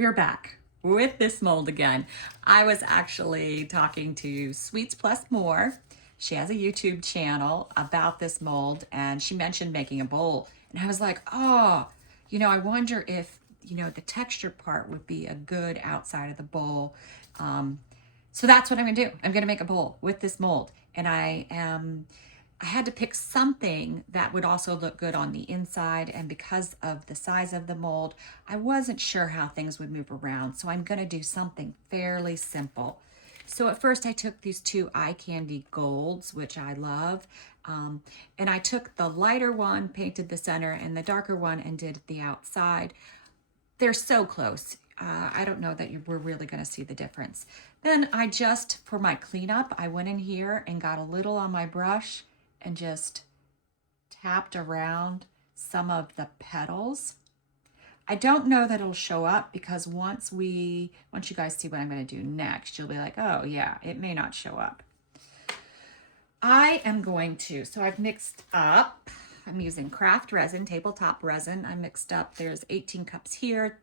We're back with this mold again. I was actually talking to Sweets Plus More. She has a YouTube channel about this mold and she mentioned making a bowl. And I was like, oh, I wonder if, the texture part would be a good outside of the bowl. So that's what I'm gonna do. I'm gonna make a bowl with this mold. And I had to pick something that would also look good on the inside. And because of the size of the mold, I wasn't sure how things would move around. So I'm gonna do something fairly simple. So at first I took these two eye candy golds, which I love. And I took the lighter one, painted the center, and the darker one and did the outside. They're so close. I don't know that we're really going to see the difference. Then for my cleanup, I went in here and got a little on my brush and just tapped around some of the petals. I don't know that it'll show up because once you guys see what I'm going to do next, you'll be like, oh yeah, it may not show up. So I've mixed up, I'm using craft resin, tabletop resin. I mixed up, there's 18 cups here,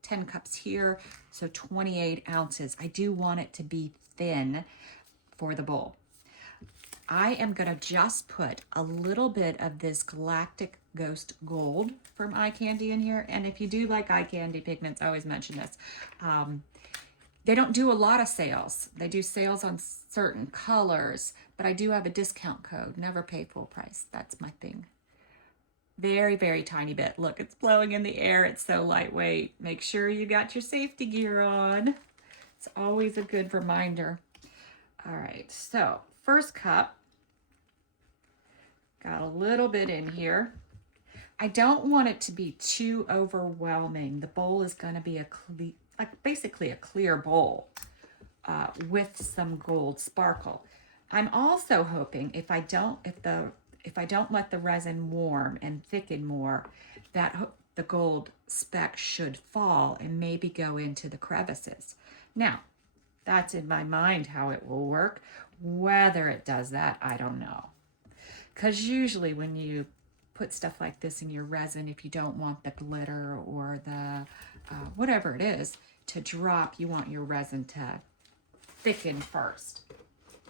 10 cups here, so 28 ounces. I do want it to be thin for the bowl. I am gonna just put a little bit of this Galactic Ghost Gold from Eye Candy in here. And if you do like Eye Candy pigments, I always mention this. They don't do a lot of sales. They do sales on certain colors, but I do have a discount code. Never pay full price. That's my thing. Very, very tiny bit. Look, it's blowing in the air. It's so lightweight. Make sure you got your safety gear on. It's always a good reminder. All right, so first cup. Got a little bit in here. I don't want it to be too overwhelming. The bowl is going to be basically a clear bowl with some gold sparkle. I'm also hoping if I don't let the resin warm and thicken more, that the gold speck should fall and maybe go into the crevices. Now, that's in my mind how it will work. Whether it does that, I don't know. Because usually when you put stuff like this in your resin, if you don't want the glitter or the whatever it is to drop, you want your resin to thicken first.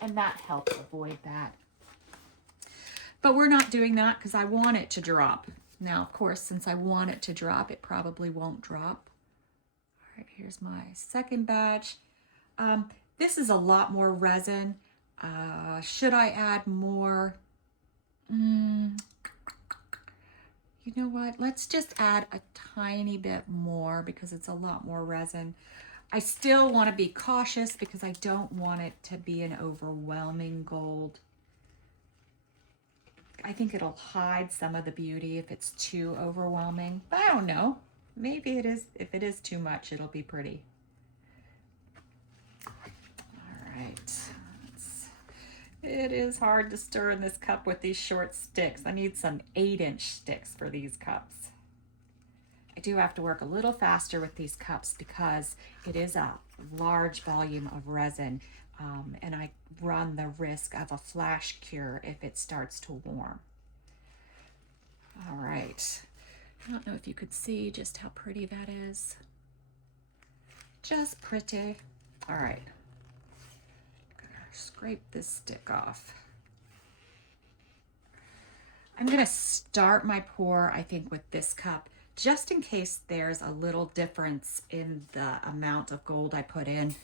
And that helps avoid that. But we're not doing that because I want it to drop. Now, of course, since I want it to drop, it probably won't drop. All right, here's my second batch. This is a lot more resin. Should I add more? You know what? Let's just add a tiny bit more because it's a lot more resin. I still want to be cautious because I don't want it to be an overwhelming gold. I think it'll hide some of the beauty if it's too overwhelming. But I don't know. Maybe it is. If it is too much, it'll be pretty. All right. It is hard to stir in this cup with these short sticks. I need some 8-inch sticks for these cups. I do have to work a little faster with these cups because it is a large volume of resin, and I run the risk of a flash cure if it starts to warm. All right. I don't know if you could see just how pretty that is. Just pretty. All right. Scrape this stick off. I'm going to start my pour, I think, with this cup, just in case there's a little difference in the amount of gold I put in.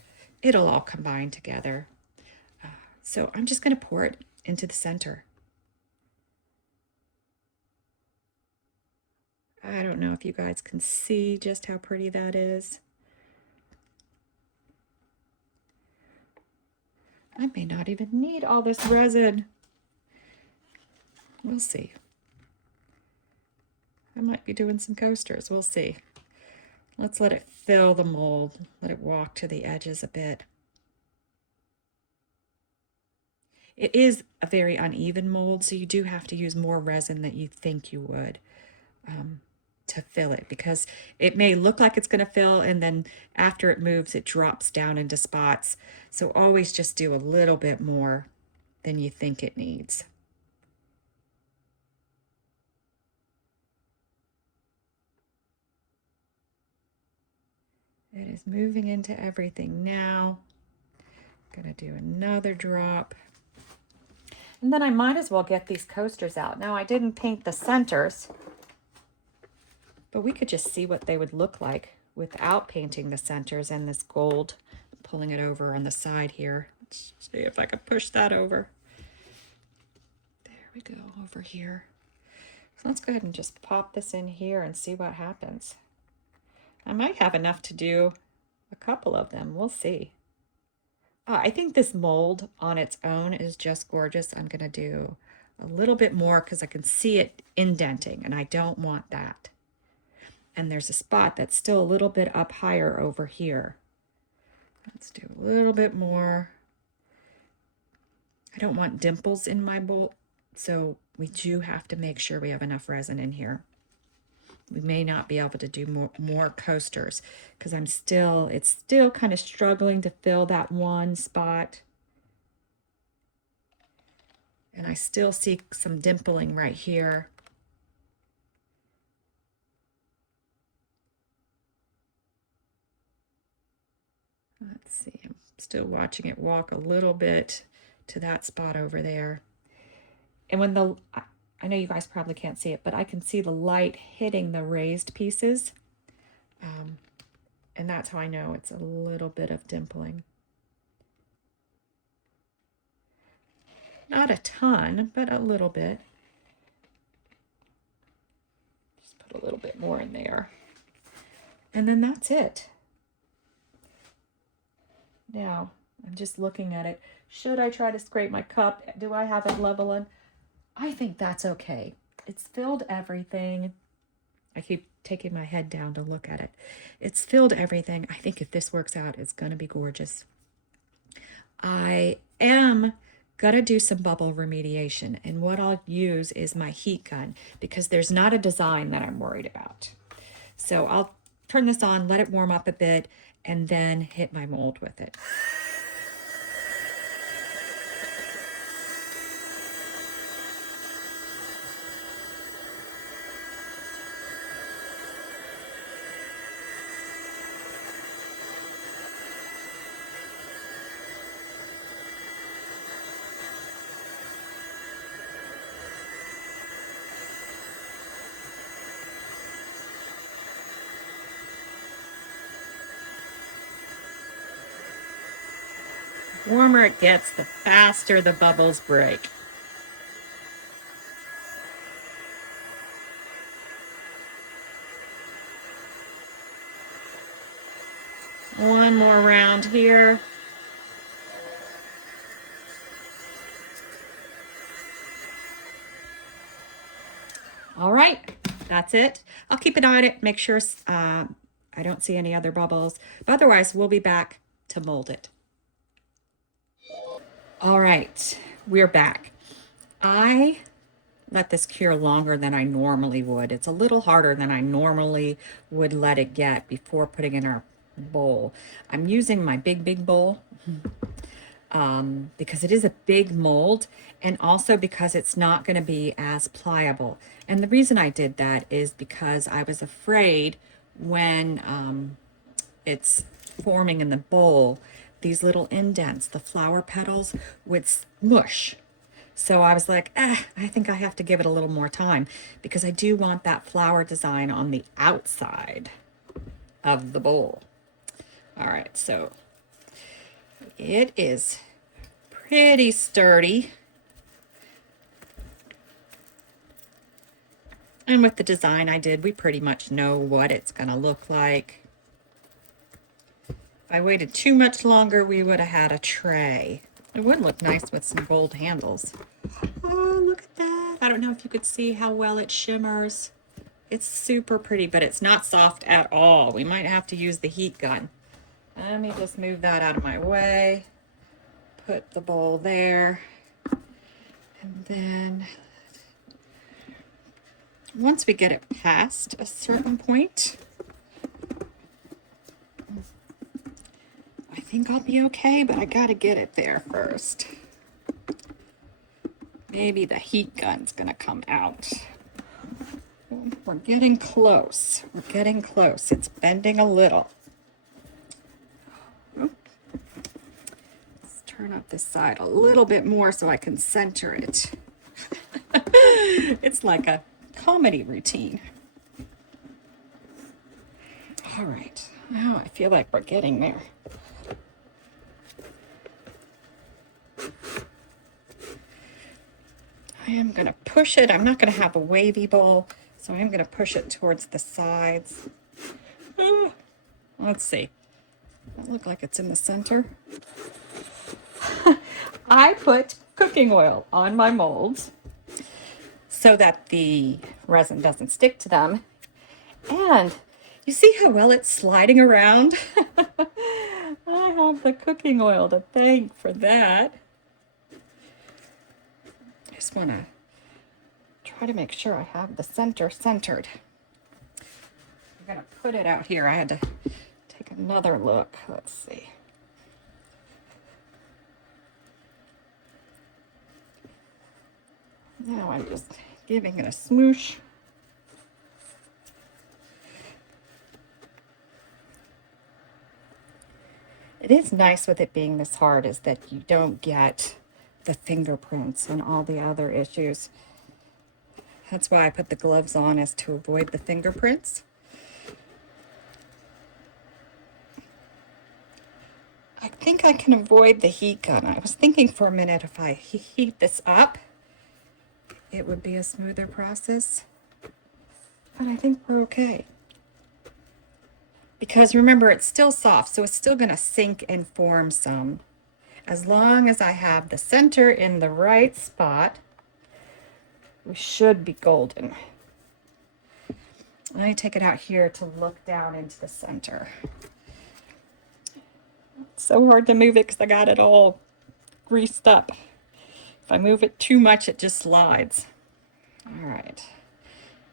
It'll all combine together. So I'm just going to pour it into the center. I don't know if you guys can see just how pretty that is. I may not even need all this resin. We'll see. I might be doing some coasters. We'll see. Let's let it fill the mold. Let it walk to the edges a bit. It is a very uneven mold, so you do have to use more resin than you think you would to fill it, because it may look like it's going to fill and then after it moves it drops down into spots. So always just do a little bit more than you think it needs. It is moving into everything now. Gonna do another drop. And then I might as well get these coasters out. Now I didn't paint the centers, but we could just see what they would look like without painting the centers and this gold. Pulling it over on the side here. Let's see if I can push that over. There we go, over here. So let's go ahead and just pop this in here and see what happens. I might have enough to do a couple of them. We'll see. I think this mold on its own is just gorgeous. I'm going to do a little bit more because I can see it indenting, and I don't want that. And there's a spot that's still a little bit up higher over here. Let's do a little bit more. I don't want dimples in my bowl, so we do have to make sure we have enough resin in here. We may not be able to do more coasters because it's still kind of struggling to fill that one spot. And I still see some dimpling right here. Let's see, I'm still watching it walk a little bit to that spot over there. And when I know you guys probably can't see it, but I can see the light hitting the raised pieces. And that's how I know it's a little bit of dimpling. Not a ton, but a little bit. Just put a little bit more in there. And then that's it. Now, I'm just looking at it. Should I try to scrape my cup? Do I have it leveling? I think that's okay. It's filled everything. I keep taking my head down to look at it. It's filled everything. I think if this works out, it's going to be gorgeous. I am going to do some bubble remediation, and what I'll use is my heat gun because there's not a design that I'm worried about. So I'll turn this on, let it warm up a bit, and then hit my mold with it. The warmer it gets, the faster the bubbles break. One more round here. All right, that's it. I'll keep an eye on it, make sure I don't see any other bubbles, but otherwise we'll be back to mold it. All right, we're back. I let this cure longer than I normally would. It's a little harder than I normally would let it get before putting in our bowl. I'm using my big bowl because it is a big mold, and also because it's not going to be as pliable. And the reason I did that is because I was afraid when it's forming in the bowl, these little indents, the flower petals, would smush. So I was like, I think I have to give it a little more time because I do want that flower design on the outside of the bowl. All right, so it is pretty sturdy. And with the design I did, we pretty much know what it's gonna look like. If I waited too much longer, we would have had a tray. It would look nice with some gold handles. Oh, look at that. I don't know if you could see how well it shimmers. It's super pretty, but it's not soft at all. We might have to use the heat gun. Let me just move that out of my way. Put the bowl there. And then once we get it past a certain point, I think I'll be okay, but I gotta get it there first. Maybe the heat gun's gonna come out. We're getting close. We're getting close. It's bending a little. turn up this side a little bit more so I can center it. It's like a comedy routine. All right, now I feel like we're getting there. I am going to push it. I'm not going to have a wavy bowl, so I'm going to push it towards the sides. Let's see. Does that look like it's in the center? I put cooking oil on my molds so that the resin doesn't stick to them. And you see how well it's sliding around? I have the cooking oil to thank for that. I just want to try to make sure I have the center centered. I'm going to put it out here. I had to take another look. Let's see. Now I'm just giving it a smoosh. It is nice with it being this hard is that you don't get the fingerprints and all the other issues. That's why I put the gloves on, is to avoid the fingerprints. I think I can avoid the heat gun. I was thinking for a minute if I heat this up, it would be a smoother process. But I think we're okay. Because remember, it's still soft, so it's still going to sink and form some. As long as I have the center in the right spot, we should be golden. Let me take it out here to look down into the center. It's so hard to move it because I got it all greased up. If I move it too much, it just slides. All right.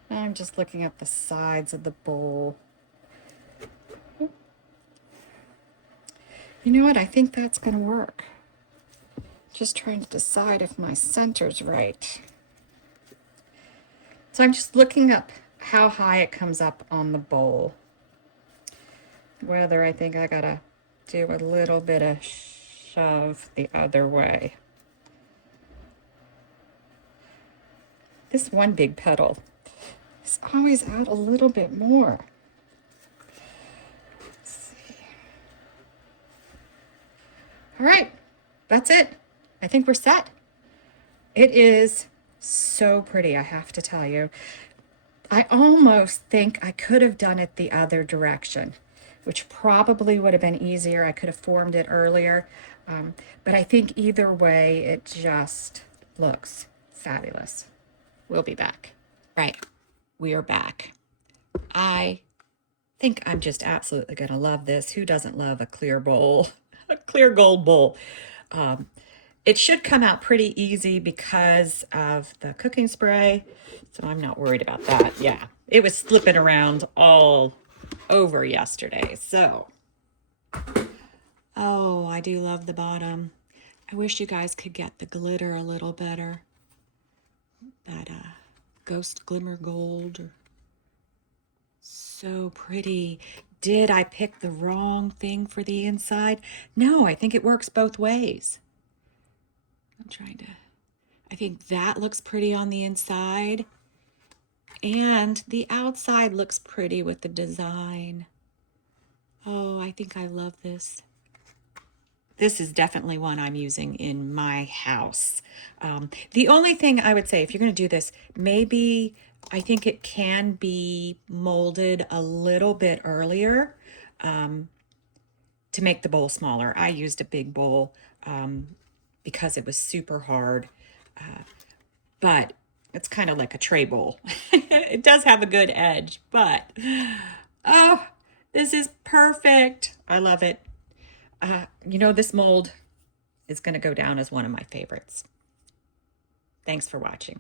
Now I'm just looking at the sides of the bowl. You know what? I think that's going to work. Just trying to decide if my center's right. So I'm just looking up how high it comes up on the bowl. Whether I think I got to do a little bit of shove the other way. This one big petal is always out a little bit more. All right, that's it. I think we're set. It is so pretty, I have to tell you. I almost think I could have done it the other direction, which probably would have been easier. I could have formed it earlier. But I think either way, it just looks fabulous. We'll be back. Right, we are back. I think I'm just absolutely going to love this. Who doesn't love a clear bowl? A clear gold bowl. It should come out pretty easy because of the cooking spray, so I'm not worried about that. Yeah, it was slipping around all over yesterday, so. Oh, I do love the bottom. I wish you guys could get the glitter a little better. That ghost glimmer gold. So pretty. Did I pick the wrong thing for the inside? No, I think it works both ways. I think that looks pretty on the inside. And the outside looks pretty with the design. Oh, I think I love this. This is definitely one I'm using in my house. The only thing I would say, if you're going to do this, maybe I think it can be molded a little bit earlier to make the bowl smaller. I used a big bowl because it was super hard, but it's kind of like a tray bowl. It does have a good edge, but oh, this is perfect. I love it. You know, this mold is going to go down as one of my favorites. Thanks for watching.